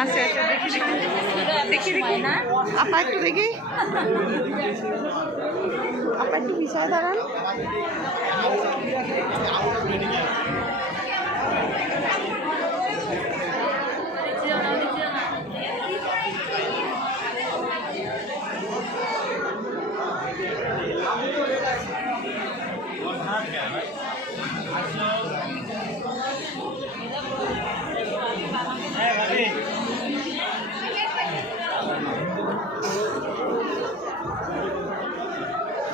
আচ্ছা আচ্ছা দেখি দেখি। আপা একটু দেখি। আপা একটু বিষয় দাঁড়ান। Yeah, right?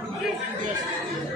六斤